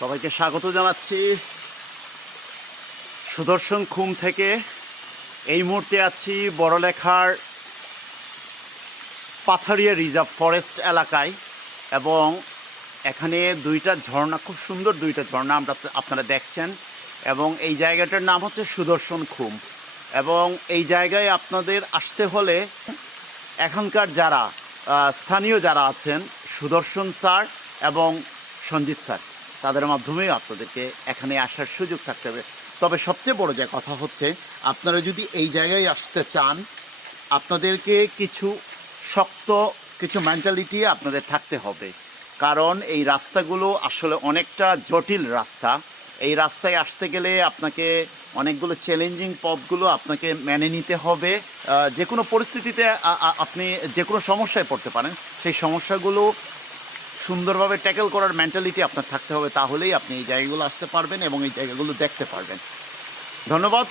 সবাইকে স্বাগত জানাচ্ছি সুদর্শন খুম থেকে। এই মুহূর্তে আছি বড়লেখার পাথারিয়া রিজার্ভ ফরেস্ট এলাকায় এবং এখানে দুইটা ঝর্ণা, খুব সুন্দর দুইটা ঝর্ণা আপনারা দেখছেন এবং এই জায়গাটার নাম হচ্ছে সুদর্শন খুম। এবং এই জায়গায় আপনাদের আসতে হলে এখানকার যারা স্থানীয় যারা আছেন, সুদর্শন স্যার এবং সঞ্জিত স্যার, তাদের মাধ্যমেই আপনাদেরকে এখানে আসার সুযোগ থাকতে হবে। তবে সবচেয়ে বড় যে কথা হচ্ছে, আপনারা যদি এই জায়গায় আসতে চান, আপনাদেরকে কিছু শক্ত কিছু মেন্টালিটি আপনাদের থাকতে হবে, কারণ এই রাস্তাগুলো আসলে অনেকটা জটিল রাস্তা। এই রাস্তায় আসতে গেলে আপনাকে অনেকগুলো চ্যালেঞ্জিং পথগুলো আপনাকে মেনে নিতে হবে। যে কোনো পরিস্থিতিতে আপনি যে কোনো সমস্যায় পড়তে পারেন, সেই সমস্যাগুলো সুন্দরভাবে ট্যাকেল করার মেন্টালিটি আপনার থাকতে হবে, তাহলেই আপনি এই জায়গাগুলো আসতে পারবেন এবং এই জায়গাগুলো দেখতে পারবেন। ধন্যবাদ।